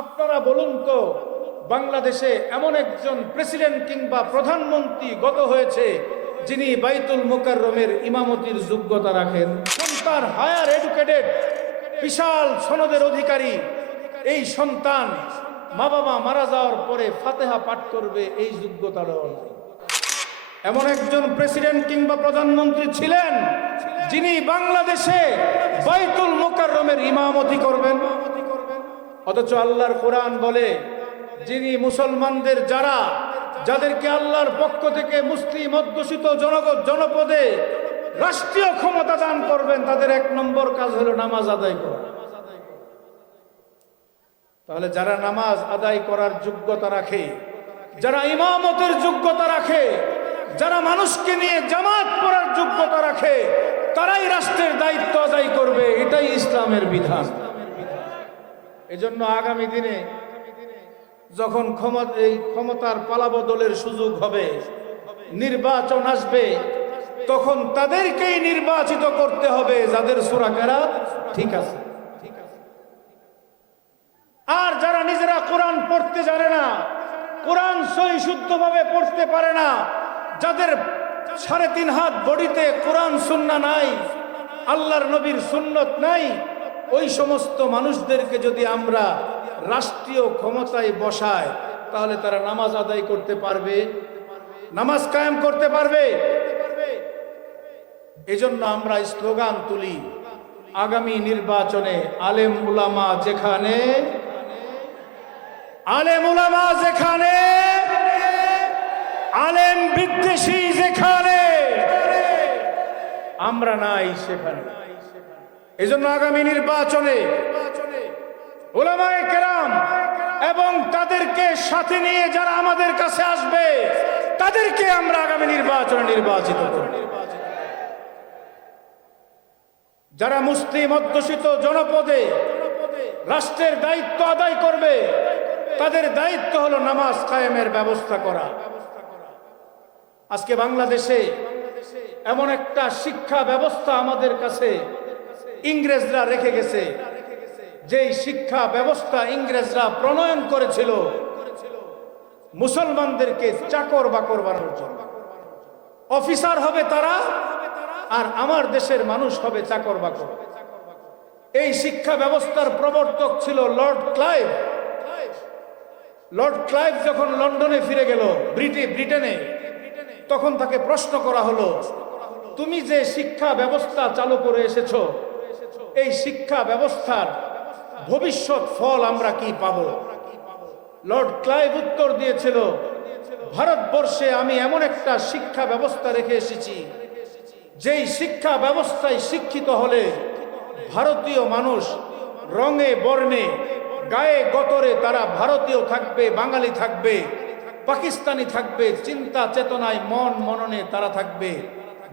আপনারা বলুন তো, বাংলাদেশে এমন একজন প্রেসিডেন্ট কিংবা প্রধানমন্ত্রী গত হয়েছে যিনি বাইতুল মুকাররমের ইমামতির যোগ্যতা রাখেন? সন্তান হায়ার এডুকেটেড, বিশাল সনদের অধিকারী, এই সন্তান মা বাবা মারা যাওয়ার পরে ফাতেহা পাঠ করবে, এই যোগ্যতাটাও নাই। এমন একজন প্রেসিডেন্ট কিংবা প্রধানমন্ত্রী ছিলেন যিনি বাংলাদেশে বাইতুল মুকাররমের ইমামতি করবেন। অথচ আল্লাহর কোরআন বলে, যিনি মুসলমানদের যাদেরকে আল্লাহর পক্ষ থেকে মুসলিম অধ্যুষিত জনপদে রাষ্ট্রীয় ক্ষমতা দান করবেন, তাদের 1 নম্বর কাজ হলো নামাজ আদায় করা। তাহলে যারা নামাজ আদায় করার যোগ্যতা রাখে, যারা ইমামতের যোগ্যতা রাখে, যারা মানুষকে নিয়ে জামাত পড়ার যোগ্যতা রাখে, তারাই রাষ্ট্রের দায়িত্ব আদায় করবে। এটাই ইসলামের বিধান। এজন্য আগামী দিনে যখন ক্ষমতার পালাবদলের সুযোগ হবে, নির্বাচন আসবে, তখন তাদেরকেই নির্বাচিত করতে হবে যাদের সূরা কেরাত ঠিক আছে। আর যারা নিজেরা কোরআন পড়তে জানে না, কোরআন সহি শুদ্ধভাবে পড়তে পারে না, যাদের 3.5 হাত বডিতে কোরআন সুন্নাহ নাই, আল্লাহর নবীর সুন্নত নাই, ওই সমস্ত মানুষদেরকে যদি আমরা রাষ্ট্রীয় ক্ষমতায় বসাই, তাহলে তারা নামাজ আদায় করতে পারবে? নামাজ কায়েম করতে পারবে? এজন্য আমরা স্লোগান তুলি, আগামী নির্বাচনে আলেম উলামা যেখানে, আলেম বিদ্বেষী যেখানে, আমরা নাই সেখানে। এজন্য আগামী নির্বাচনে উলামায়ে কেরাম এবং তাদেরকে সাথে নিয়ে যারা আমাদের কাছে আসবে, তাদেরকে আমরা আগামী নির্বাচনে নির্বাচিত করব। যারা মুসলিম অধ্যুষিত জনপদে রাষ্ট্রের দায়িত্ব আদায় করবে, তাদের দায়িত্ব হলো নামাজ কায়েমের ব্যবস্থা করা। আজকে বাংলাদেশে এমন একটা শিক্ষা ব্যবস্থা আমাদের কাছে ইংরেজরা রেখে গেছে, যেই শিক্ষা ব্যবস্থা ইংরেজরা প্রণয়ন করেছিল মুসলমানদেরকে চাকর বাকর বানানোর জন্য। অফিসার হবে তারা, আর আমার দেশের মানুষ হবে চাকর বাকর। এই শিক্ষা ব্যবস্থার প্রবর্তক ছিল লর্ড ক্লাইভ। লর্ড ক্লাইভ যখন লন্ডনে ফিরে গেল, ব্রিটেনে, তখন তাকে প্রশ্ন করা হলো, তুমি যে শিক্ষা ব্যবস্থা চালু করে এসেছো, এই শিক্ষা ব্যবস্থার ভবিষ্যৎ ফল আমরা কি পাব? লর্ড ক্লাইভ উত্তর দিয়েছিল, ভারতবর্ষে আমি এমন একটা শিক্ষা ব্যবস্থা রেখে এসেছি, যেই শিক্ষা ব্যবস্থায় শিক্ষিত হলে ভারতীয় মানুষ রঙে বর্ণে গায়ে গতরে তারা ভারতীয় থাকবে, বাঙালি থাকবে, পাকিস্তানি থাকবে, চিন্তা চেতনায় মন মননে তারা থাকবে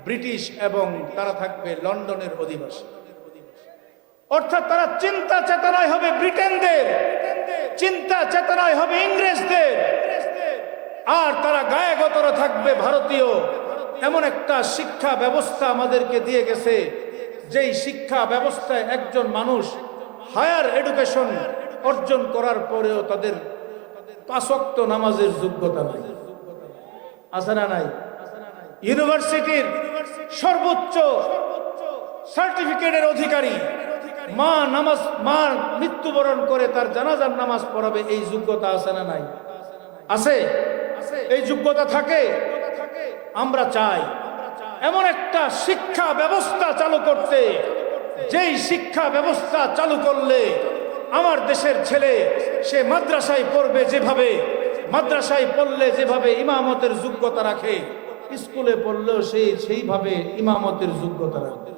ব্রিটিশ, এবং তারা থাকবে লন্ডনের অধিবাসী। অর্থাৎ তারা চিন্তা চেতনায় হবে ব্রিটেনদের, চিন্তা চেতনায় হবে ইংরেজদের, আর তারা গায়ে গতরে থাকবে ভারতীয়। এমন একটা শিক্ষা ব্যবস্থা আমাদেরকে দিয়ে গেছে, যেই শিক্ষা ব্যবস্থায় একজন মানুষ হায়ার এডুকেশন অর্জন করার পরেও তাদের 5 ওয়াক্ত নামাজের যোগ্যতা নাই। আছে না নাই? ইউনিভার্সিটির সর্বোচ্চ সার্টিফিকেটের অধিকারী মা মৃত্যুবরণ করে তার জানাজার নামাজ পড়াবে, এই যোগ্যতা আছে না নাই? আছে। এই যোগ্যতা থাকে। আমরা চাই এমন একটা শিক্ষা ব্যবস্থা চালু করতে, যেই শিক্ষা ব্যবস্থা চালু করলে আমার দেশের ছেলে সে মাদ্রাসায় পড়বে, যেভাবে মাদ্রাসায় পড়লে যেভাবে ইমামতের যোগ্যতা রাখে, স্কুলে পড়লেও সেইভাবে ইমামতের যোগ্যতা রাখবে।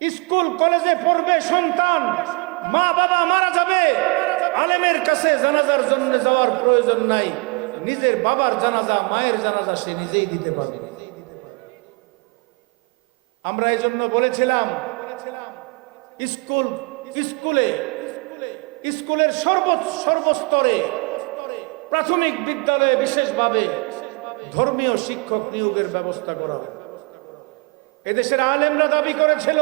স্কুল কলেজে পড়বে সন্তান, মা বাবা মারা যাবে, আলেমের কাছে জানাজার জন্য যাওয়ার প্রয়োজন নাই, নিজের বাবার জানাজা, মায়ের জানাজা সে নিজেই দিতে পারবে। আমরা এই জন্য বলেছিলাম, স্কুলের সর্বস্তরে, প্রাথমিক বিদ্যালয়ে বিশেষভাবে ধর্মীয় শিক্ষক নিয়োগের ব্যবস্থা করা হয়। এদেশের আলেমরা দাবি করেছিল,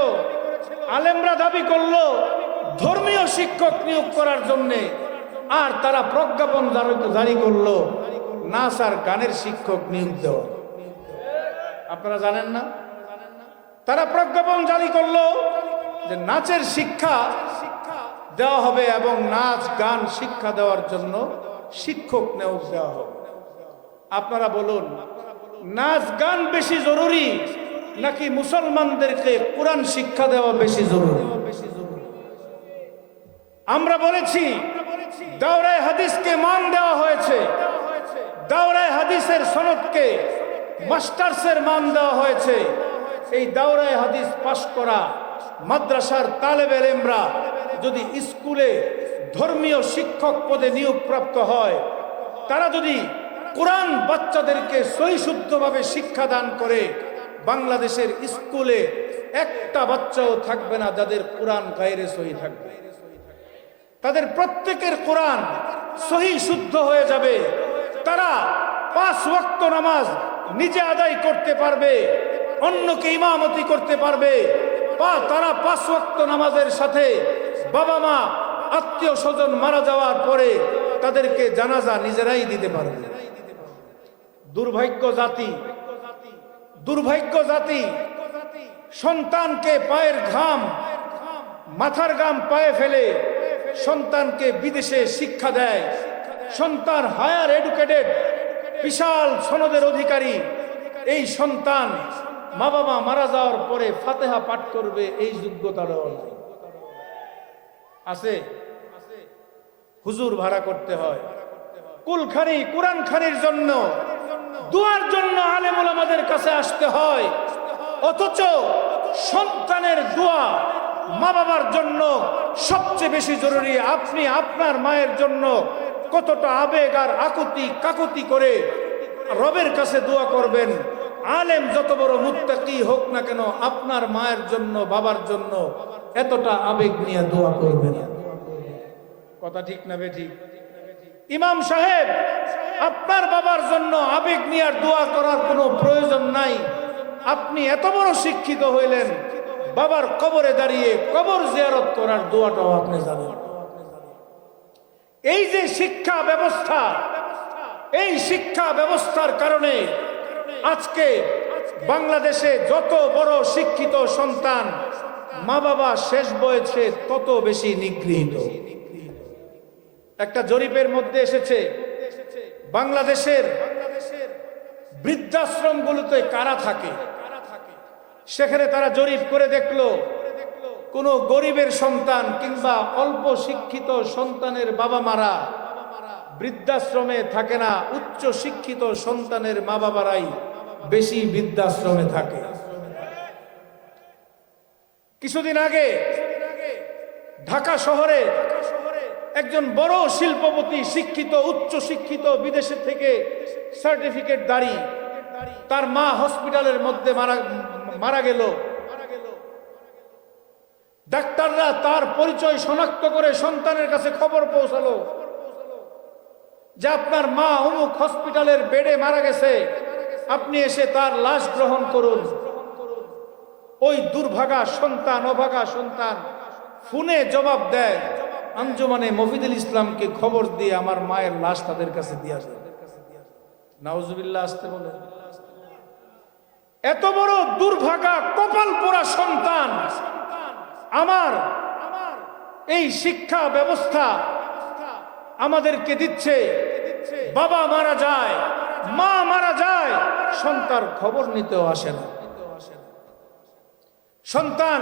আলেমরা দাবি করলো ধর্মীয় শিক্ষক নিয়োগ করার জন্যে, আর তারা প্রজ্ঞাপন জারি করলো নাচ আর গানের শিক্ষক নিয়োগ দেওয়া। আপনারা জানেন না? তারা প্রজ্ঞাপন জারি করলো যে নাচের শিক্ষা দেওয়া হবে এবং নাচ গান শিক্ষা দেওয়ার জন্য শিক্ষক নিয়োগ দেওয়া হবে। আপনারা বলুন, নাচ গান বেশি জরুরি নাকি মুসলমানদেরকে কোরআন শিক্ষা দেওয়া বেশি জরুরি? আমরা বলেছি দাওরায়ে হাদিসকে মান দেওয়া হয়েছে, দাওরায়ে হাদিসের সনদকে মাস্টার্সের মান দেওয়া হয়েছে। এই দাওরায়ে হাদিস পাশ করা মাদ্রাসার তালেবে ইলমরা যদি স্কুলে ধর্মীয় শিক্ষক পদে নিয়োগপ্রাপ্ত হয়, তারা যদি কোরআন বাচ্চাদেরকে সহিশুদ্ধভাবে শিক্ষা দান করে, বাংলাদেশের স্কুলে একটা বাচ্চাও থাকবে না যাদের কোরআন গায়রে সহি থাকবে। তাদের প্রত্যেকের কোরআন সহি শুদ্ধ হয়ে যাবে। তারা 5 ওয়াক্ত নামাজ নিজে আদায় করতে পারবে, অন্যকে ইমামতি করতে পারবে। তারা 5 ওয়াক্ত নামাজের সাথে বাবা মা আত্মীয় স্বজন মারা যাওয়ার পরে তাদেরকে জানাজা নিজেরাই দিতে পারবে। দুর্ভাগ্য জাতি, দুর্ভাগ্য জাতি সন্তানকে পায়ের ঘাম, মাথার ঘাম পায়ে ফেলে সন্তানকে বিদেশে শিক্ষা দেয়। সন্তান হায়ার এডুকেটেড, বিশাল সনদের অধিকারী। এই সন্তান মা বাবা মারা যাওয়ার পরে ফাতিহা পাঠ করবে এই যোগ্যতারও নাই। আছে? হুজুর ভাড়া করতে হয়। কুলখানি কোরআন খানির জন্য, দুয়ার জন্য আলেম ওলামাদের কাছে আসতে হয়। অথচ সন্তানের দোয়া মা বাবার জন্য সবচেয়ে বেশি জরুরি। আপনি আপনার মায়ের জন্য কতটা আবেগ আর আকুতি কাকুতি করে রবের কাছে দোয়া করবেন। আলেম যত বড় মুত্তাকি হোক না কেন, আপনার মায়ের জন্য বাবার জন্য এতটা আবেগ নিয়ে দোয়া করবেন। কথা ঠিক না বেঠিক? ইমাম সাহেব, আপনার বাবার জন্য আবেগ নিয়ে আর দোয়া করার কোনো প্রয়োজন নাই। আপনি এত বড় শিক্ষিত হইলেন, বাবার কবরে দাঁড়িয়ে কবর জিয়ারত করার দোয়াটাও আপনি জানেন। এই যে শিক্ষা ব্যবস্থা, এই শিক্ষা ব্যবস্থার কারণে আজকে বাংলাদেশে যত বড় শিক্ষিত সন্তান মা বাবা শেষ বয়সে তত বেশি নিগৃহীত। একটা জরিপের মধ্যে এসেছে বাংলাদেশের বৃদ্ধাশ্রমগুলোতে কারা থাকে। সেখানে তারা জরিপ করে দেখলো কোন গরিবের সন্তান কিংবা অল্প শিক্ষিত সন্তানের বাবা মারা বৃদ্ধাশ্রমে থাকে না, উচ্চ শিক্ষিত সন্তানের মা বাবারাই বেশি বৃদ্ধাশ্রমে থাকে। কিছুদিন আগে ঢাকা শহরে একজন বড় শিল্পপতি, শিক্ষিত, উচ্চ শিক্ষিত, বিদেশে থেকে সার্টিফিকেট দাঁড়ি, তার মা হসপিটালের মধ্যে মারা গেল। ডাক্তাররা তার পরিচয় শনাক্ত করে সন্তানের কাছে খবর পৌঁছালো যে আপনার মা অমুক হসপিটালের বেডে মারা গেছে, আপনি এসে তার লাশ গ্রহণ করুন। ওই দুর্ভাগা সন্তান, অভাগা সন্তান ফোনে জবাব দেয়, আঞ্জুমানে মফিদুল ইসলামকে খবর দিয়ে আমার মায়ের লাশ তাদের কাছে দিয়ে আসে। নাউজুবিল্লাহ আসতে বলে। এত বড় দুর্ভাগা কপাল পোড়া সন্তান আমার এই শিক্ষা ব্যবস্থা আমাদেরকে দিচ্ছে। বাবা মারা যায়, মা মারা যায়, সন্তান খবর নিতেও আসে না। সন্তান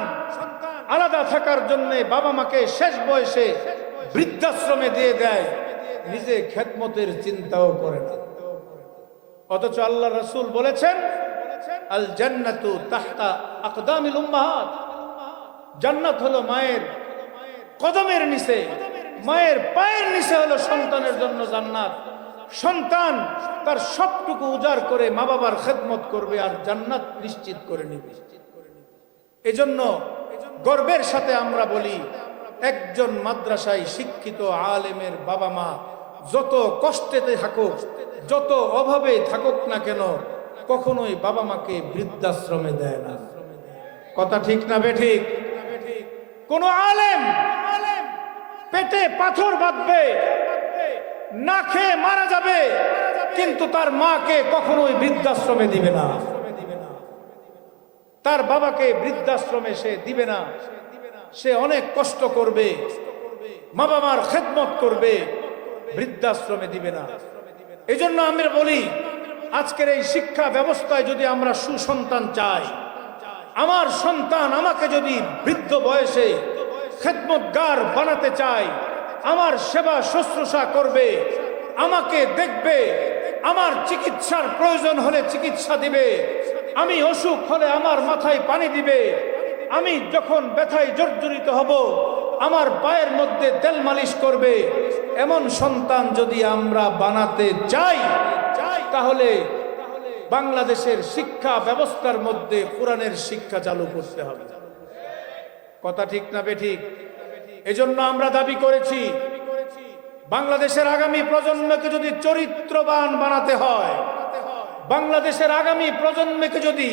আলাদা থাকার জন্য বাবা মাকে শেষ বয়সে বৃদ্ধাশ্রমে দিয়ে দেয়, নিজে খেদমতের চিন্তাও করে না। অথচ আল্লাহ রাসূল বলেছেন, আল জান্নাতু তাহতা আকদামিল উম্মাহাত, জান্নাত হলো মায়ের কদমের নিচে, মায়ের পায়ের নিচে হলো সন্তানের জন্য জান্নাত। সন্তান তার সবটুকু উজাড় করে মা বাবার খেদমত করবে আর জান্নাত নিশ্চিত করে নেবে। এজন্য গর্বের সাথে আমরা বলি, একজন মাদ্রাসায় শিক্ষিত আলেমের বাবা মা যত কষ্টেতে থাকুক, যত অভাবে থাকুক না কেন, কখনোই বাবা মাকে বৃদ্ধাশ্রমে দেয় না। কথা ঠিক না বেঠিক? কোন আলেম পেটে পাথর বাঁধবে, না খেয়ে মারা যাবে, কিন্তু তার মাকে কখনোই বৃদ্ধাশ্রমে দিবে না, তার বাবাকে বৃদ্ধাশ্রমে সে দিবে না। সে অনেক কষ্ট করবে, মা বাবার খেদমত করবে, বৃদ্ধাশ্রমে দিবে না। এই জন্য আমরা বলি, আজকের এই শিক্ষা ব্যবস্থায় যদি আমরা সুসন্তান চাই, আমার সন্তান আমাকে যদি বৃদ্ধ বয়সে খেদমতগার বানাতে চায়, আমার সেবা শুশ্রূষা করবে, আমাকে দেখবে, আমার চিকিৎসার প্রয়োজন হলে চিকিৎসা দিবে, আমি অসুখ হলে আমার মাথায় পানি দিবে, আমি যখন ব্যথায় জর্জরিত হব আমার পায়ের মধ্যে তেল মালিশ করবে, এমন সন্তান যদি আমরা বানাতে চাই, তাহলে বাংলাদেশের শিক্ষা ব্যবস্থার মধ্যে কোরআনের শিক্ষা চালু করতে হবে। কথা ঠিক না বেঠিক? এজন্য আমরা দাবি করেছি, বাংলাদেশের আগামী প্রজন্মকে যদি চরিত্রবান বানাতে হয়, বাংলাদেশের আগামী প্রজন্মকে যদি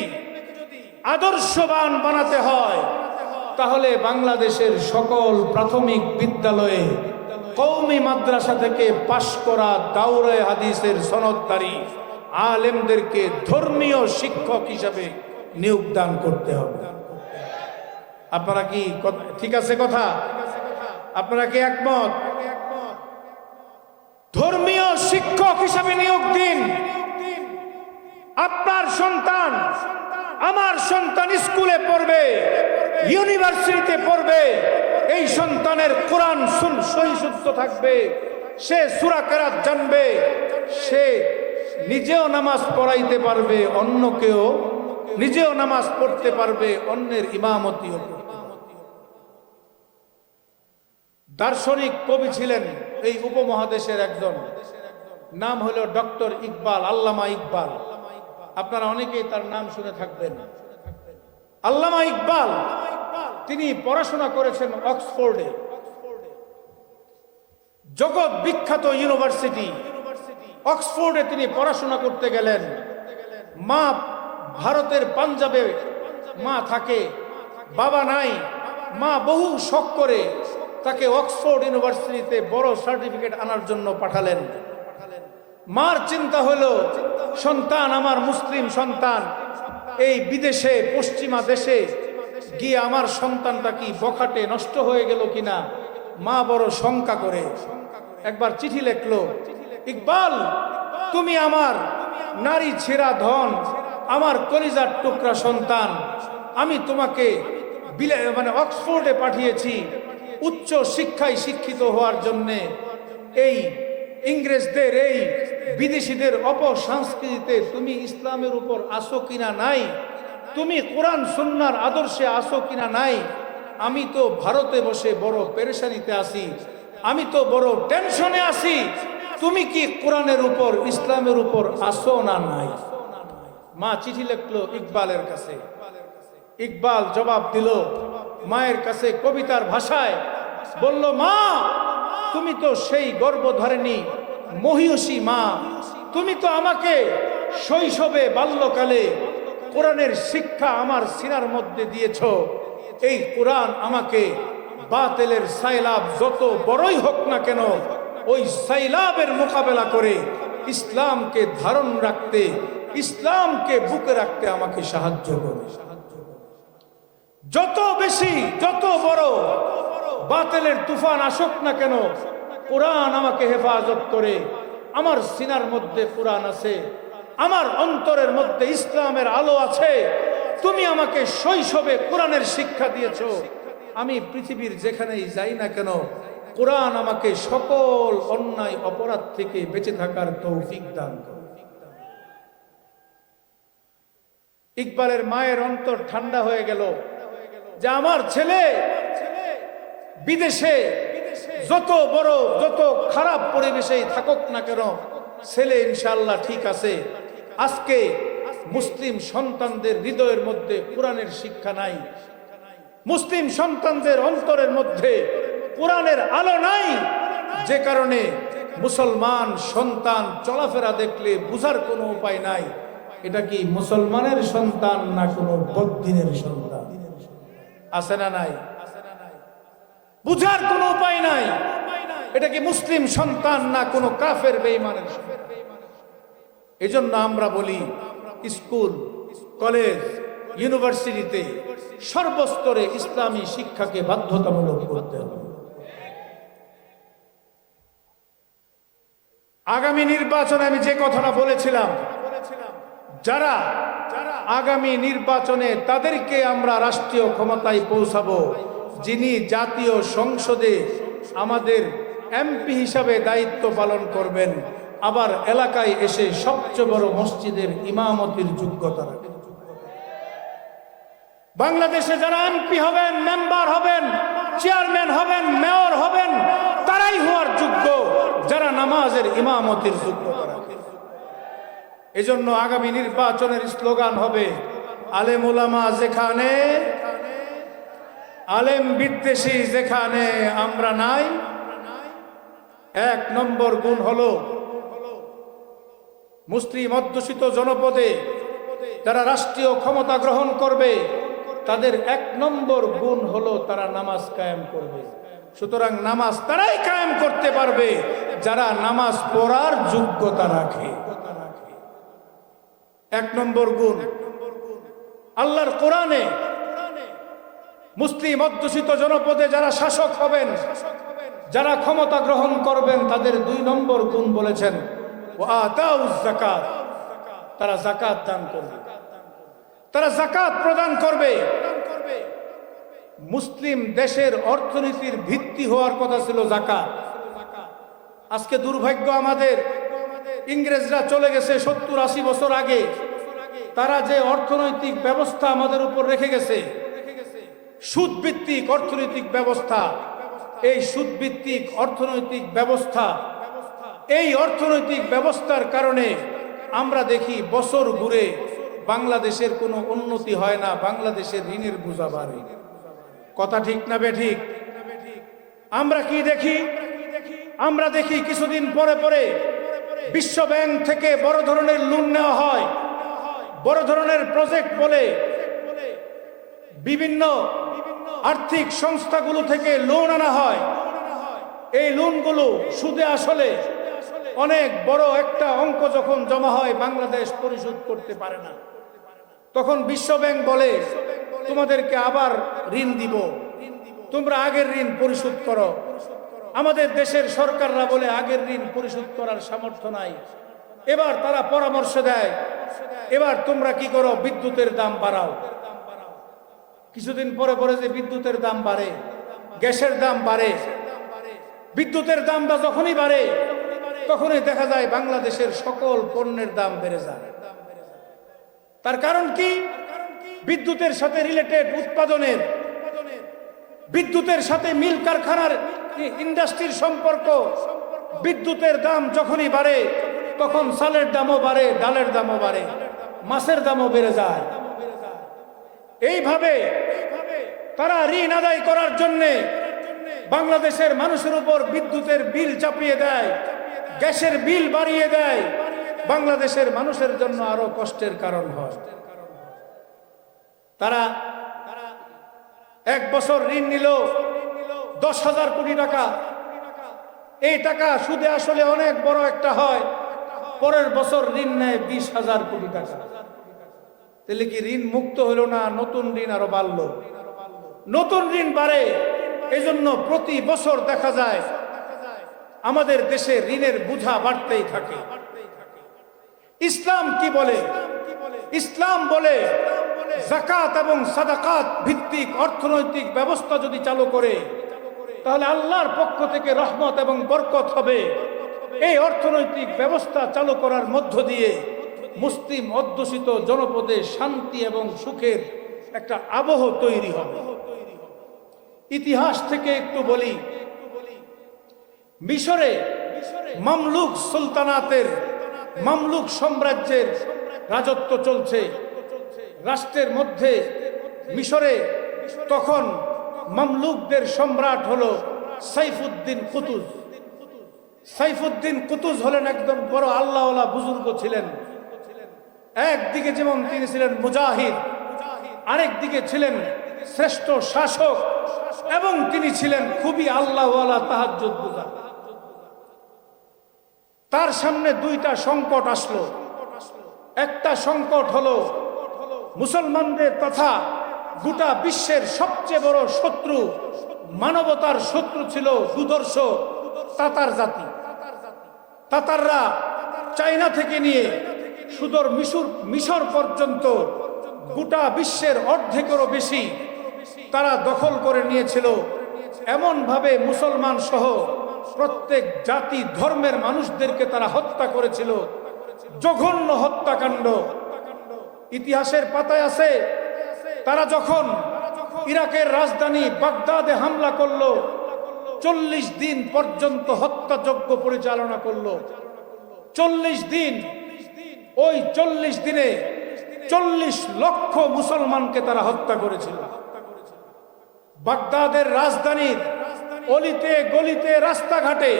আদর্শবান বানাতে হয়, তাহলে বাংলাদেশের সকল প্রাথমিক বিদ্যালয়ে কওমি মাদ্রাসা থেকে পাশ করা দাওরায়ে হাদিসের সনদধারী আলেমদেরকে ধর্মীয় শিক্ষক হিসাবে নিয়োগদান করতে হবে। আপনারা কি ঠিক আছে কথা? আপনারা কি একমত? ধর্মীয় শিক্ষক হিসাবে নিয়োগ দিন। আপনার সন্তান, আমার সন্তান স্কুলে পড়বে, ইউনিভার্সিটিতে পড়বে, এই সন্তানের কোরআন সহি শুদ্ধ থাকবে, সে সূরা কেরাত জানবে, সে নিজেও নামাজ পড়াইতে পারবে, অন্যকেও নিজেও নামাজ পড়তে পারবে, অন্যের ইমামতিও করতে পারবে। দার্শনিক কবি ছিলেন এই উপমহাদেশের একজন, নাম হলো ডক্টর ইকবাল, আল্লামা ইকবাল। আপনারা অনেকেই তার নাম শুনে থাকবেন। আল্লামা ইকবাল তিনি পড়াশোনা করেছেন অক্সফোর্ডে, জগৎ বিখ্যাত ইউনিভার্সিটি অক্সফোর্ডে তিনি পড়াশোনা করতে গেলেন। মা ভারতের পাঞ্জাবে মা থাকে, বাবা নাই, মা বহু শখ করে তাকে অক্সফোর্ড ইউনিভার্সিটিতে বড় সার্টিফিকেট আনার জন্য পাঠালেন। মার চিন্তা হলো, সন্তান আমার মুসলিম সন্তান এই বিদেশে পশ্চিমা দেশে গিয়ে আমার সন্তানটা কি বখাটে নষ্ট হয়ে গেল কিনা, মা বড় শঙ্কা করে একবার চিঠি লিখলো, ইকবাল তুমি আমার নারী ছেঁড়া ধন, আমার কলিজার টুকরা সন্তান, আমি তোমাকে অক্সফোর্ডে পাঠিয়েছি উচ্চ শিক্ষায় শিক্ষিত হওয়ার জন্যে। এই ইংরেজদের, এই বিদেশিদের অপসংস্কৃতিতে তুমি ইসলামের উপর আসো কিনা নাই, তুমি কোরআন সুন্নাহর আদর্শে আসো কিনা নাই, আমি তো ভারতে বসে বড় পেরেশানিতে আছি, আমি তো বড় টেনশনে আছি, তুমি কি কোরআনের উপর ইসলামের উপর আসো না নাই? মা চিঠি লিখলো ইকবালের কাছে, ইকবাল জবাব দিল মায়ের কাছে কবিতার ভাষায়, বলল, মা তুমি তো সেই গর্ভধারিণী মহিষী মা, তুমি তো আমাকে শৈশবে বাল্যকালে কোরআনের শিক্ষা আমার সিনার মধ্যে দিয়েছ। এই কোরআন আমাকে বাতিলের সাইলাব যত বড়ই হোক না কেন, ওই সাইলাবের মোকাবেলা করে ইসলামকে ধারণ রাখতে, ইসলামকে বুকে রাখতে আমাকে সাহায্য করে। যত বেশি, যত বড় বাতিলের তুফান আসুক না কেন, কোরআন আমাকে হেফাজত করে। আমার সিনার মধ্যে কোরআন আছে, আমার অন্তরের মধ্যে ইসলামের আলো আছে। তুমি আমাকে শৈশবে কোরআনের শিক্ষা দিয়েছ, আমি পৃথিবীর যেখানেই যাই না কেন কোরআন আমাকে সকল অন্যায় অপরাধ থেকে বেঁচে থাকার তৌফিক দান করে। ইকবালের মায়ের অন্তর ঠান্ডা হয়ে গেল যে আমার ছেলে বিদেশে যত বড় যত খারাপ পরিবেশেই থাকুক না কেন, ছেলে ইনশাআল্লাহ ঠিক আছে। আজকে মুসলিম সন্তানদের হৃদয়ের মধ্যে কোরআনের শিক্ষা নাই, মুসলিম সন্তানদের অন্তরের মধ্যে কোরআনের আলো নাই, যে কারণে মুসলমান সন্তান চলাফেরা দেখলে বুঝার কোনো উপায় নাই এটা কি মুসলমানের সন্তান না কোনো বদ্দিনের সন্তান। আছে না নাই? বুঝার কোনো উপায় নাই এটা কি মুসলিম সন্তান না কোনো কাফের বেঈমানের সন্তান। এজন্য আমরা বলি স্কুল, কলেজ, ইউনিভার্সিটিতে সর্বস্তরে ইসলামী শিক্ষাকে বাধ্যতামূলক করতে হবে। আগামী নির্বাচনে আমি যে কথাটা বলেছিলাম, যারা আগামী নির্বাচনে তাদেরকে আমরা রাষ্ট্রীয় ক্ষমতায় পৌঁছাবো, যিনি জাতীয় সংসদে আমাদের এমপি হিসাবে দায়িত্ব পালন করবেন, আবার এলাকায় এসে সবচেয়ে বড় মসজিদের ইমামতির যোগ্যতা রাখেন। বাংলাদেশে যারা এমপি হবেন, মেম্বার হবেন, চেয়ারম্যান হবেন, মেয়র হবেন, তারাই হওয়ার যোগ্য যারা নামাজের ইমামতির যোগ্যতা রাখেন। এজন্য আগামী নির্বাচনের স্লোগান হবে, আলেম ওলামা যেখানে, আলেম বিদ্বেষী যেখানে আমরা নাই। এক নম্বর গুণ হলো মুসলিম অধ্যুষিত জনপদে যারা রাষ্ট্রীয় ক্ষমতা গ্রহণ করবে তাদের এক নম্বর গুণ হলো তারা নামাজ কায়েম করবে। সুতরাং নামাজ তারাই কায়েম করতে পারবে যারা নামাজ পড়ার যোগ্যতা রাখে। এক নম্বর গুণ। আল্লাহর কোরআনে মুসলিম অধ্যুষিত জনপদে যারা শাসক হবেন, যারা ক্ষমতা গ্রহণ করবেন, তাদের দুই নম্বর গুণ বলেছেন, ওয়াতাউজ যাকাত, তারা যাকাত দান করবে, তারা যাকাত প্রদান করবে। মুসলিম দেশের অর্থনীতির ভিত্তি হওয়ার কথা ছিল যাকাত। আজকে দুর্ভাগ্য আমাদের, ইংরেজরা চলে গেছে 70-80 বছর আগে, তারা যে অর্থনৈতিক ব্যবস্থা আমাদের উপর রেখে গেছে, সুদভিত্তিক অর্থনৈতিক ব্যবস্থা, এই সুদভিত্তিক অর্থনৈতিক ব্যবস্থা, এই অর্থনৈতিক ব্যবস্থার কারণে আমরা দেখি বছর ঘুরে বাংলাদেশের কোনো উন্নতি হয় না, বাংলাদেশের ঋণের বোঝা বাড়ে। কথা ঠিক না বেঠিক? আমরা কি দেখি? আমরা দেখি কিছুদিন পরে পরে বিশ্ব ব্যাংক থেকে বড় ধরনের লোন নেওয়া হয়, বড় ধরনের প্রজেক্ট বলে বিভিন্ন আর্থিক সংস্থাগুলো থেকে লোন আনা হয়। এই লোনগুলো সুদে আসলে অনেক বড় একটা অঙ্ক যখন জমা হয়, বাংলাদেশ পরিশোধ করতে পারে না। তখন বিশ্ব ব্যাংক বলে, তোমাদেরকে আবার ঋণ দিব, তোমরা আগের ঋণ পরিশোধ করো। আমাদের দেশের সরকাররা বলে আগের ঋণ পরিশোধ করার সামর্থ্য নাই। এবার তারা পরামর্শ দেয়, এবার তোমরা কি করো, বিদ্যুতের দাম বাড়াও। কিছুদিন পরে পরে যে বিদ্যুতের দাম বাড়ে, গ্যাসের দাম বাড়ে, বিদ্যুতের দামটা যখনই বাড়ে তখনই দেখা যায় বাংলাদেশের সকল পণ্যের দাম বেড়ে যায়। তার কারণ কি? বিদ্যুতের সাথে রিলেটেড উৎপাদনের, বিদ্যুতের সাথে মিল কারখানার ইন্ডাস্ট্রির সম্পর্ক। বিদ্যুতের দাম যখনই বাড়ে তখন চালের দামও বাড়ে, ডালের দামও বাড়ে, মাছের দামও বেড়ে যায়। এইভাবে তারা ঋণ আদায় করার জন্য বাংলাদেশের মানুষের উপর বিদ্যুতের বিল চাপিয়ে দেয়, গ্যাসের বিল বাড়িয়ে দেয়, বাংলাদেশের মানুষের জন্য আরো কষ্টের কারণ হয়। তারা এক বছর ঋণ নিল 10,000 কোটি টাকা। এই টাকা সুদে আসলে অনেক বড় একটা হয়। পরের বছর ঋণ নেয় 20,000 কোটি টাকা। তাহলে কি ঋণ মুক্ত হলো না? নতুন ঋণ আরো বাড়লো, নতুন ঋণ বাড়ে। এই জন্য প্রতি বছর দেখা যায় আমাদের দেশে ঋণের বোঝা বাড়তেই থাকে। ইসলাম কি বলে? ইসলাম বলে যাকাত এবং সাদাকাত ভিত্তিক অর্থনৈতিক ব্যবস্থা যদি চালু করে তাহলে আল্লাহর পক্ষ থেকে রহমত এবং বরকত হবে। এই অর্থনৈতিক ব্যবস্থা চালু করার মধ্য দিয়ে মুসলিম অধ্যুষিত জনপদে শান্তি এবং সুখের একটা আবহ তৈরি হবে। ইতিহাস থেকে একটু বলি, মিশরে মামলুক সুলতানাতের, মামলুক সাম্রাজ্যের রাজত্ব চলছে। রাষ্ট্রের মধ্যে মিশরে তখন মামলুকদের সম্রাট হলো সাইফুদ্দিন কুতুজ। সাইফুদ্দিন কুতুজ হলেন একদম বড় আল্লাহওয়ালা বুজুর্গ ছিলেন। একদিকে যেমন তিনি ছিলেন মুজাহিদ, আরেক দিকে ছিলেন শ্রেষ্ঠ শাসক এবং তিনি ছিলেন খুবই আল্লাহওয়ালা তাহাজ্জুদ গুজার। তার সামনে দুইটা সংকট আসলো। একটা সংকট হলো মুসলমানদের তথা গোটা বিশ্বের সবচেয়ে বড় শত্রু, মানবতার শত্রু ছিল দুর্ধর্ষ তাতার জাতি। তাতাররা চায়না থেকে নিয়ে সুদূর মিশর পর্যন্ত গোটা বিশ্বের অর্ধেকেরও বেশি তারা দখল করে নিয়েছিল। এমন ভাবে মুসলমান সহ প্রত্যেক জাতি ধর্মের মানুষদেরকে তারা হত্যা করেছিল, জঘন্য হত্যাকাণ্ড। ইতিহাসের পাতায় আছে, তারা যখন ইরাকের রাজধানী বাগদাদে হামলা করলো, 40 দিন পর্যন্ত হত্যাযজ্ঞ পরিচালনা করলো। 40 দিন, ওই 40 দিনে 40 লক্ষ মুসলমানকে তারা হত্যা করেছিল। বাগদাদের রাজধানীর অলিতে গলিতে রাস্তাঘাটে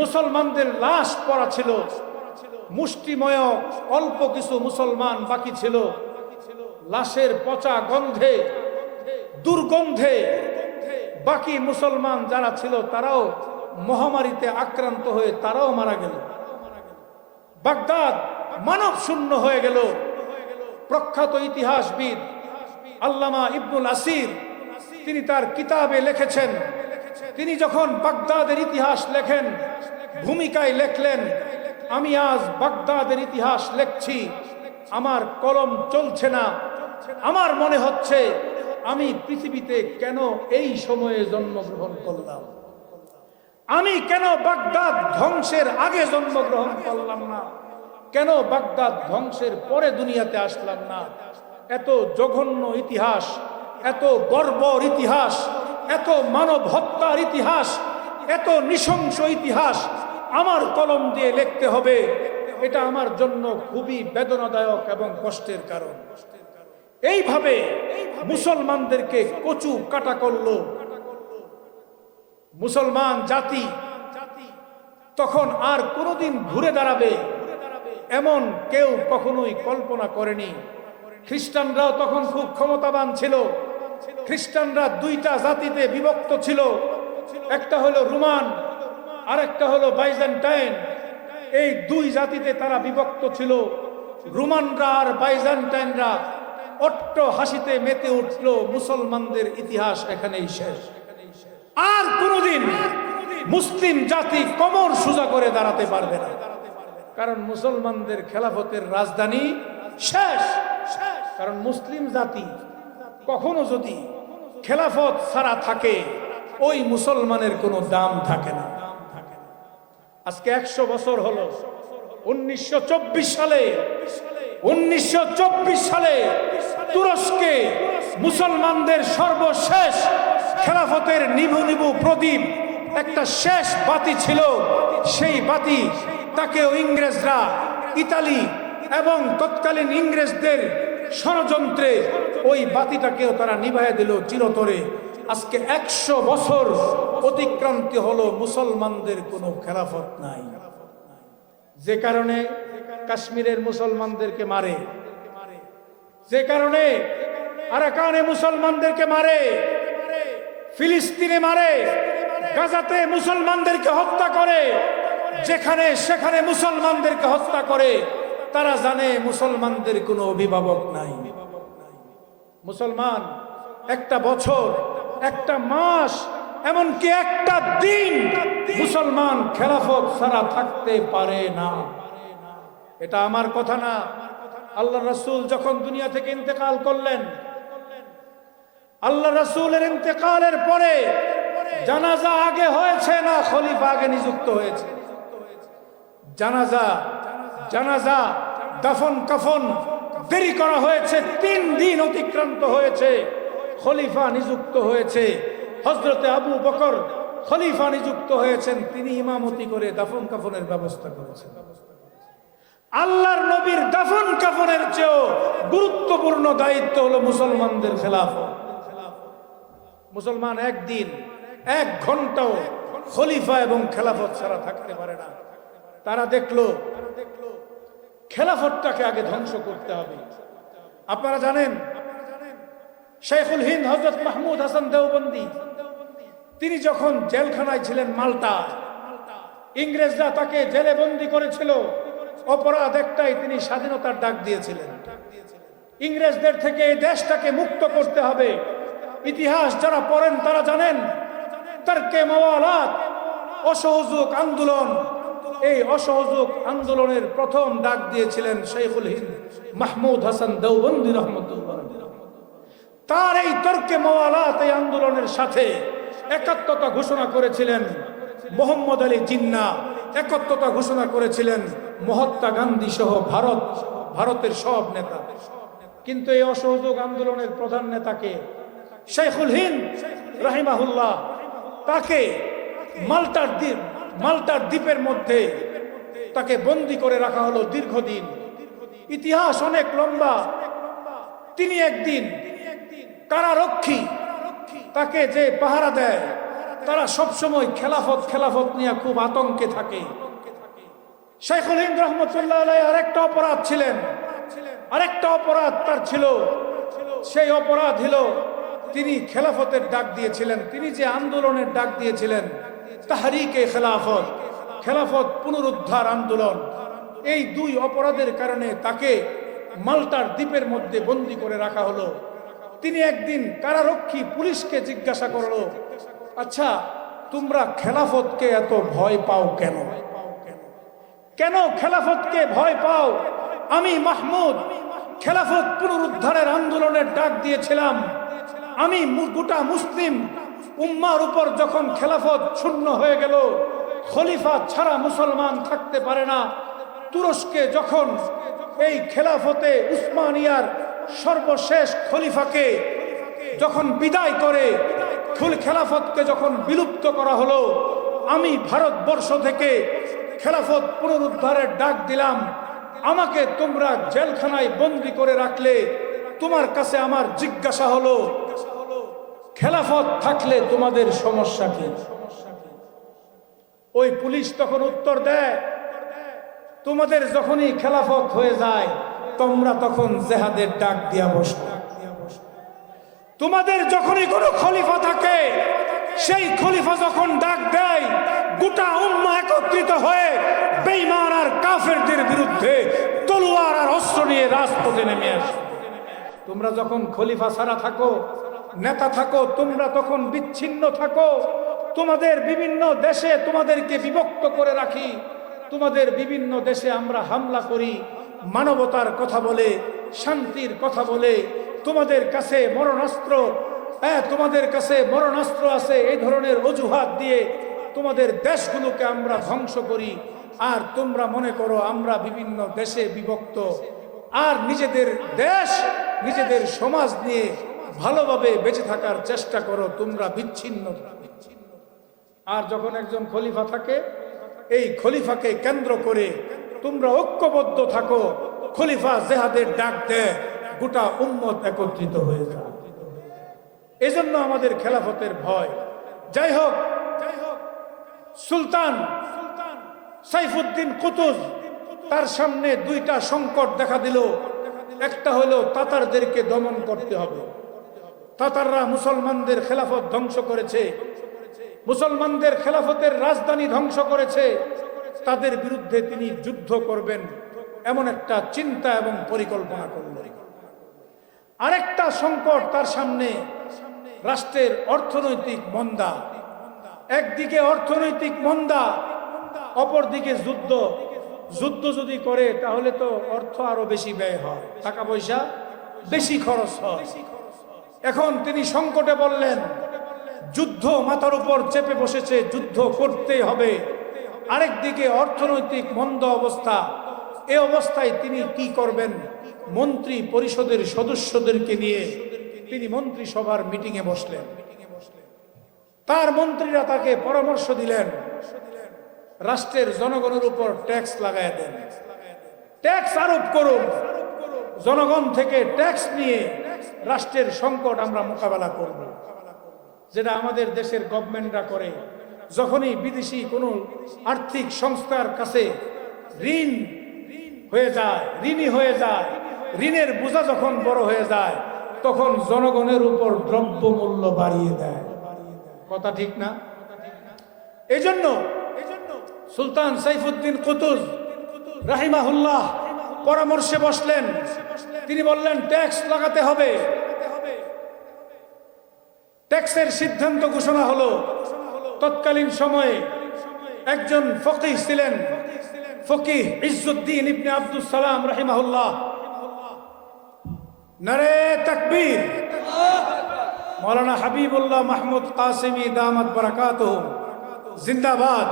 মুসলমানদের লাশ পড়া ছিল। মুষ্টিময় অল্প কিছু মুসলমান বাকি ছিল। লাশের পচা গন্ধে, দুর্গন্ধে বাকি মুসলমান যারা ছিল তারাও মহামারীতে আক্রান্ত হয়ে তারাও মারা গেল। বাগদাদ মানব শূন্য হয়ে গেল। প্রখ্যাত ইতিহাসবিদ আল্লামা ইবনুল আসির তিনি তার কিতাবে লিখেছেন, তিনি যখন বাগদাদের ইতিহাস লেখেন, ভূমিকায় লেখলেন, আমি আজ বাগদাদের ইতিহাস লিখছি, আমার কলম চলছে না। আমার মনে হচ্ছে আমি পৃথিবীতে কেন এই সময়ে জন্মগ্রহণ করলাম, আমি কেন বাগদাদ ধ্বংসের আগে জন্মগ্রহণ করলাম না, কেন বাগদাদ ধ্বংসের পরে দুনিয়াতে আসলাম না। এত জঘন্য ইতিহাস, এত বর্বর ইতিহাস, এত মানব হত্যার ইতিহাস, এত নৃশংস ইতিহাস আমার কলম দিয়ে লিখতে হবে, এটা আমার জন্য খুবই বেদনাদায়ক এবং কষ্টের কারণ। এইভাবে মুসলমানদেরকে কচু কাটা করলো। মুসলমান জাতি তখন আর কোনোদিন ঘুরে দাঁড়াবে এমন কেউ কখনোই কল্পনা করেনি। খ্রিস্টানরাও তখন খুব ক্ষমতাবান ছিল। খ্রিস্টানরা দুইটা জাতিতে বিভক্ত ছিল, একটা হলো রোমান আর একটা হলো বাইজেন্টাইন। এই দুই জাতিতে তারা বিভক্ত ছিল। রোমানরা আর বাইজেন্টাইনরা অট্ট হাসিতে মেতে উঠল, মুসলমানদের ইতিহাস এখানেই শেষ। আর কোনোদিন মুসলিম জাতি কোমর সোজা করে দাঁড়াতে পারবে না, কারণ মুসলমানদের খেলাফতের রাজধানী শেষ। কারণ মুসলিম জাতি কখনো যদি খেলাফত ছাড়া থাকে, ওই মুসলমানের কোনো দাম থাকে না। আজকে 100 বছর হলো 1924 সালে তুরস্কে মুসলমানদের সর্বশেষ খেলাফতের নিভু নিভু প্রদীপ, একটা শেষ বাতি ছিল। সেই বাতি তাকেও ইংরেজরা, ইতালি এবং তৎকালীন ইংরেজদের ষড়যন্ত্রে ওই বাতিটাকেও তারা নিভাইয়া দিল চিরতরে। আজকে 100 বছর অতিক্রান্তি হলো, মুসলমানদের কোনো খেলাফত নাই। যে কারণে কাশ্মীরের মুসলমানদেরকে মারে, যে কারণে আরাকানে মুসলমানদেরকে মারে, ফিলিস্তিনে মারে, গাজাতে মুসলমানদেরকে হত্যা করে, যেখানে সেখানে মুসলমানদেরকে হত্যা করে। তারা জানে মুসলমানদের কোনো অভিভাবক নাই। মুসলমান একটা বছর, একটা মাস, এমনকি একটা দিন মুসলমান খেলাফত ছাড়া থাকতে পারে না। এটা আমার কথা না। আল্লাহ রাসূল যখন দুনিয়া থেকে ইন্তেকাল করলেন, আল্লাহ রাসূলের ইন্তেকালের পরে জানাজা আগে হয়েছে না খলিফা আগে নিযুক্ত হয়েছে? জানাজা দাফন কাফন দেরি করা হয়েছে, 3 দিন অতিক্রান্ত হয়েছে। খলিফা নিযুক্ত হয়েছে, হযরতে আবু বকর খলিফা নিযুক্ত হয়েছেন, তিনি ইমামতি করে দাফন কাফনের ব্যবস্থা করেছেন। আল্লাহর নবীর দাফন কাফনের চেয়েও গুরুত্বপূর্ণ দায়িত্ব হলো মুসলমানদের খেলাফত। মুসলমান একদিন 1 ঘন্টাও খলিফা এবং খেলাফত ছাড়া থাকতে পারে না। তারা দেখলো খেলাফতটাকে আগে ধ্বংস করতে হবে। আপনারা জানেন শাইখুল হিন্দ হযরত মাহমুদ হাসান দেওবন্দি তিনি যখন জেলখানায় ছিলেন মাল্টা, ইংরেজরা তাকে জেলে বন্দী করেছিল। অপরাধ একটাই, তিনি স্বাধীনতার ডাক দিয়েছিলেন। ইংরেজদের থেকে এই দেশটাকে মুক্ত করতে হবে। ইতিহাস যারা পড়েন তারা জানেন, তরকে মাওয়ালাত, অসহযোগ আন্দোলন, এই অসহযোগ আন্দোলনের প্রথম ডাক দিয়েছিলেন শাইখুল হিন্দ মাহমুদ হাসান দেওবন্দি রহমতুল্লাহ। তার এই তর্কে মাওয়ালাত এই আন্দোলনের সাথে একাত্মতা ঘোষণা করেছিলেন মোহাম্মদ আলী জিন্নাহ, একাত্মতা ঘোষণা করেছিলেন মহাত্মা গান্ধী সহ ভারতের সব নেতা। কিন্তু এই অসহযোগ আন্দোলনের প্রধান নেতাকে শাইখুল হিন্দ রাহিমাহুল্লাহ, তাকে মাল্টার দ্বীপের মধ্যে তাকে বন্দী করে রাখা হলো দীর্ঘদিন। ইতিহাস অনেক লম্বা। তিনি একদিন কারারক্ষী, তাকে যে পাহারা দেয় তারা সবসময় খেলাফত নিয়ে খুব আতঙ্কে থাকে। শাইখুল হিন্দ রহমতুল্লাহ আলাইহি আরেকটা অপরাধ ছিলেন, আরেকটা অপরাধ তার ছিল। সেই অপরাধ হলো তিনি খেলাফতের ডাক দিয়েছিলেন। তিনি যে আন্দোলনের ডাক দিয়েছিলেন তাহরিকে খেলাফত, খেলাফত পুনরুদ্ধার আন্দোলন, এই দুই অপরাধের কারণে তাকে মাল্টার দ্বীপের মধ্যে বন্দী করে রাখা হলো। তিনি একদিন কারারক্ষী পুলিশকে জিজ্ঞাসা করলো, আচ্ছা তোমরা খেলাফতকে এত ভয় পাও কেন? কেন খেলাফতকে ভয় পাও? আমি মাহমুদ খেলাফত পুনরুদ্ধারের আন্দোলনের ডাক দিয়েছিলাম। আমি গোটা মুসলিম উম্মার উপর যখন খেলাফত শূন্য হয়ে গেল, খলিফা ছাড়া মুসলমান থাকতে পারে না, তুরস্কে যখন এই খেলাফতে উসমানিয়ার সর্বশেষ খলিফাকে যখন বিদায় করে খেলাফতকে যখন বিলুপ্ত করা হলো, আমি ভারতবর্ষ থেকে খেলাফত পুনরুদ্ধারের ডাক দিলাম। আমাকে তোমরা জেলখানায় বন্দী করে রাখলে, তোমার কাছে আমার জিজ্ঞাসা হলো খেলাফত থাকলে তোমাদের সমস্যা কি? ওই পুলিশ তখন উত্তর দেয়, তোমাদের যখনই খেলাফত হয়ে যায় তোমরা তখন জেহাদের ডাক দিয়া বসো। তোমাদের যখনই কোনো খলিফা থাকে, সেই খলিফা যখন ডাক দেয়, গোটা উম্মাহ একত্রিত হয়ে বেঈমান আর কাফেরদের বিরুদ্ধে তলোয়ার আর অস্ত্র নিয়ে রাজপথে নেমে আসে। তোমরা যখন খলিফা ছাড়া থাকো, নেতা থাকো, তোমরা তখন বিচ্ছিন্ন থাকো। তোমাদের বিভিন্ন দেশে তোমাদেরকে বিভক্ত করে রাখি। তোমাদের বিভিন্ন দেশে আমরা হামলা করি, মানবতার কথা বলে, শান্তির কথা বলে, তোমাদের কাছে মরণাস্ত্র, তোমাদের কাছে মরণাস্ত্র আছে, এই ধরনের অজুহাত দিয়ে তোমাদের দেশগুলোকে আমরা ধ্বংস করি। আর তোমরা মনে করো আমরা বিভিন্ন দেশে বিভক্ত, আর নিজেদের দেশ নিজেদের সমাজ নিয়ে ভালোভাবে বেঁচে থাকার চেষ্টা করো। তোমরা বিচ্ছিন্ন। আর যখন একজন খলিফা থাকে, এই খলিফাকে কেন্দ্র করে তোমরা ঐক্যবদ্ধ থাকো। খলিফা জেহাদের ডাক দেয়, গোটা উম্মত একত্রিত হয়ে যায়। এজন্য আমাদের খেলাফতের ভয়। যাই হোক, সুলতান সাইফুদ্দিন কুতুজ, তার সামনে দুইটা সংকট দেখা দিল। একটা হলো তাতারদেরকে দমন করতে হবে। তাতাররা মুসলমানদের খেলাফত ধ্বংস করেছে, মুসলমানদের খেলাফতের রাজধানী ধ্বংস করেছে। তাদের বিরুদ্ধে তিনি যুদ্ধ করবেন, এমন একটা চিন্তা এবং পরিকল্পনা করলেন। আরেকটা সংকট তার সামনে, রাষ্ট্রের অর্থনৈতিক মন্দা। একদিকে অর্থনৈতিক মন্দা, অপরদিকে যুদ্ধ। যুদ্ধ যদি করে তাহলে তো অর্থ আরো বেশি ব্যয় হয়, টাকা পয়সা বেশি খরচ হয়। এখন তিনি সংকটে বললেন, যুদ্ধ মাথার উপর চেপে বসেছে, যুদ্ধ করতেই হবে। আরেকদিকে অর্থনৈতিক মন্দ অবস্থা। এই অবস্থায় তিনি কি করবেন? মন্ত্রী পরিষদের সদস্যদেরকে নিয়ে তিনি মন্ত্রিসভার মিটিংয়ে বসলেন। তার মন্ত্রীরা তাকে পরামর্শ দিলেন, রাষ্ট্রের জনগণের উপর ট্যাক্স লাগায় দেন, ট্যাক্স আরোপ করুন। জনগণ থেকে ট্যাক্স নিয়ে রাষ্ট্রের সংকট আমরা মোকাবেলা করব। যেটা আমাদের দেশের গভর্নমেন্টরা করে। যখনই বিদেশি কোনো আর্থিক সংস্থার কাছে ঋণী হয়ে যায়, ঋণের বোঝা যখন বড় হয়ে যায়, তখন জনগণের উপর দ্রব্যমূল্য বাড়িয়ে দেয়। কথা ঠিক না? এই জন্য সুলতান সাইফুদ্দিন কুতুজ রাহিমাহুল্লাহ পরামর্শে বসলেন। তিনি বললেন ট্যাক্স লাগাতে হবে। ট্যাক্সের সিদ্ধান্ত ঘোষণা হলো। তৎকালীন সময়ে একজন ফকিহ ছিলেন, ফকিহ ইজ্জুদ্দিন ইবনে আব্দুস সালাম রাহিমাহুল্লাহ। নারে তাকবীর! মাওলানা হাবিবুল্লাহ মাহমুদ কাসেমি দামাত বারাকাতুহু জিন্দাবাদ।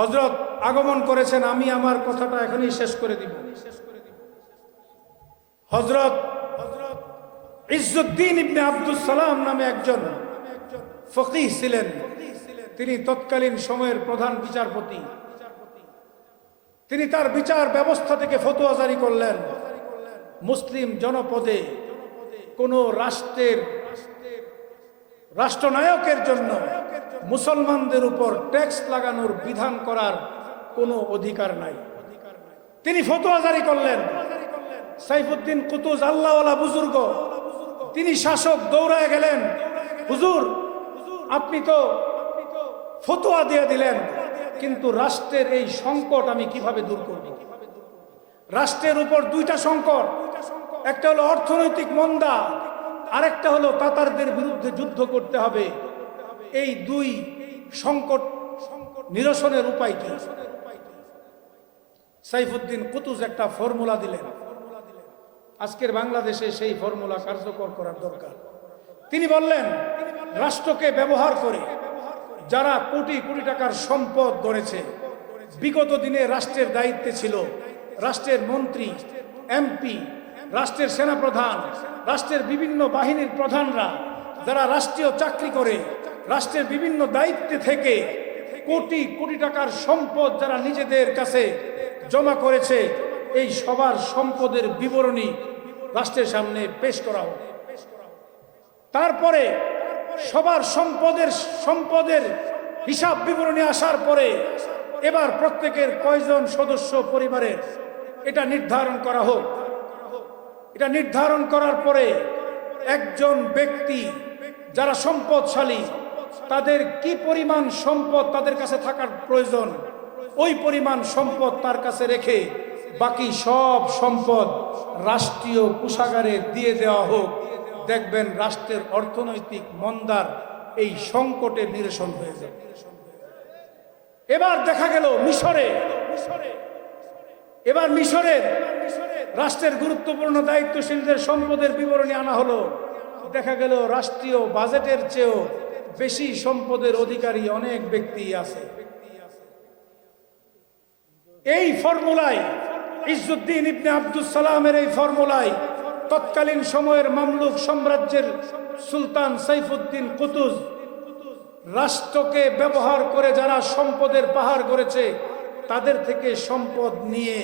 হযরত আগমন করেছেন। আমি আমার কথাটা এখনই শেষ করে দিব। হযরত ইজ্জুদ্দিন ইবনে আব্দুস সালাম নামে একজন ফকিহ ছিলেন। তিনি তৎকালীন সময়ের প্রধান বিচারপতি। তিনি তার বিচার ব্যবস্থা থেকে ফতোয়া জারি করলেন, মুসলিম জনপদে কোন রাষ্ট্রনায়কের জন্য মুসলমানদের উপর ট্যাক্স লাগানোর বিধান করার কোনো অধিকার নাই। তিনি ফতোয়া জারি করলেন। সাইফুদ্দিন কুতুজ আল্লাহওয়ালা বুজুর্গ, তিনি শাসক দৌড়ায় গেলেন, হুজুর আপনি তো ফতোয়া দিয়ে দিলেন, কিন্তু রাষ্ট্রের এই সংকট আমি কিভাবে দূর করব? রাষ্ট্রের উপর দুইটা সংকট, একটা হলো অর্থনৈতিক মন্দা, আরেকটা হলো তাতারদের বিরুদ্ধে যুদ্ধ করতে হবে। এই দুই সংকট নিরসনের উপায় কি? সাইফুদ্দিন কুতুজ একটা ফর্মুলা দিলেন। আজকের বাংলাদেশে সেই ফর্মুলা কার্যকর করার দরকার। তিনি বললেন, রাষ্ট্রকে ব্যবহার করে যারা কোটি কোটি টাকার সম্পদ গড়েছে, বিগত দিনে রাষ্ট্রের দায়িত্বে ছিল, রাষ্ট্রের মন্ত্রী, এমপি, রাষ্ট্রের সেনাপ্রধান, রাষ্ট্রের বিভিন্ন বাহিনীর প্রধানরা, যারা রাষ্ট্রীয় চাকরি করে রাষ্ট্রের বিভিন্ন দায়িত্বে থেকে কোটি কোটি টাকার সম্পদ যারা নিজেদের কাছে জমা করেছে, এই সবার সম্পদের বিবরণী রাষ্ট্রের সামনে পেশ করা হোক। তারপরে সবার সম্পদের হিসাব বিবরণী আসার পরে এবার প্রত্যেকের কয়জন সদস্য পরিবারের এটা নির্ধারণ করা হোক। এটা নির্ধারণ করার পরে একজন ব্যক্তি যারা সম্পদশালী, তাদের কি পরিমাণ সম্পদ তাদের কাছে থাকার প্রয়োজন, ওই পরিমাণ সম্পদ তার কাছে রেখে বাকি সব সম্পদ রাষ্ট্রীয় কোষাগারে দিয়ে দেওয়া হোক। দেখবেন রাষ্ট্রের অর্থনৈতিক মন্দার এই সংকটের নিরসন হয়ে যাবে। এবার দেখা গেল মিশরের রাষ্ট্রের গুরুত্বপূর্ণ দায়িত্বশীলদের সম্পদের বিবরণী আনা হলো। দেখা গেল রাষ্ট্রীয় বাজেটের চেয়েও বেশি সম্পদের অধিকারী অনেক ব্যক্তি আছে। এই ফর্মুলায়, ইজ্জুদ্দিন ইবনে আব্দুস সালামের এই ফর্মুলায় তৎকালীন সময়ের মামলুক সাম্রাজ্যের সুলতান সাইফুদ্দিন কুতুজ রাষ্ট্রকে ব্যবহার করে যারা সম্পদের পাহাড় গড়েছে তাদের থেকে সম্পদ নিয়ে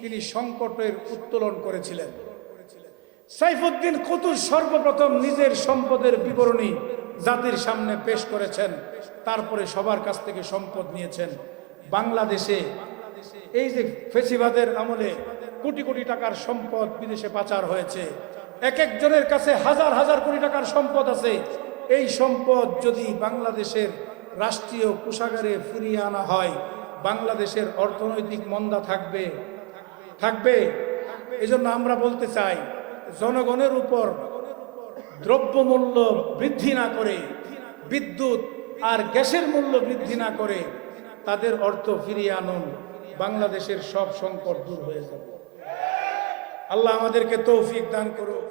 তিনি সংকটের উত্তোলন করেছিলেন। সাইফুদ্দিন কুতুজ সর্বপ্রথম নিজের সম্পদের বিবরণী জাতির সামনে পেশ করেছেন, তারপরে সবার কাছ থেকে সম্পদ নিয়েছেন। বাংলাদেশে এই যে ফেসিবাদের আমলে কোটি কোটি টাকার সম্পদ বিদেশে পাচার হয়েছে, এক একজনের কাছে হাজার হাজার কোটি টাকার সম্পদ আছে। এই সম্পদ যদি বাংলাদেশের রাষ্ট্রীয় কোষাগারে ফিরিয়ে আনা হয়, বাংলাদেশের অর্থনৈতিক মন্দা থাকবে। এজন্য আমরা বলতে চাই, জনগণের উপর দ্রব্যমূল্য বৃদ্ধি না করে, বিদ্যুৎ আর গ্যাসের মূল্য বৃদ্ধি না করে তাদের অর্থ ফিরিয়ে আনুন, বাংলাদেশের সব সংকট দূর হয়ে যাবে। আল্লাহ আমাদেরকে তৌফিক দান করুন।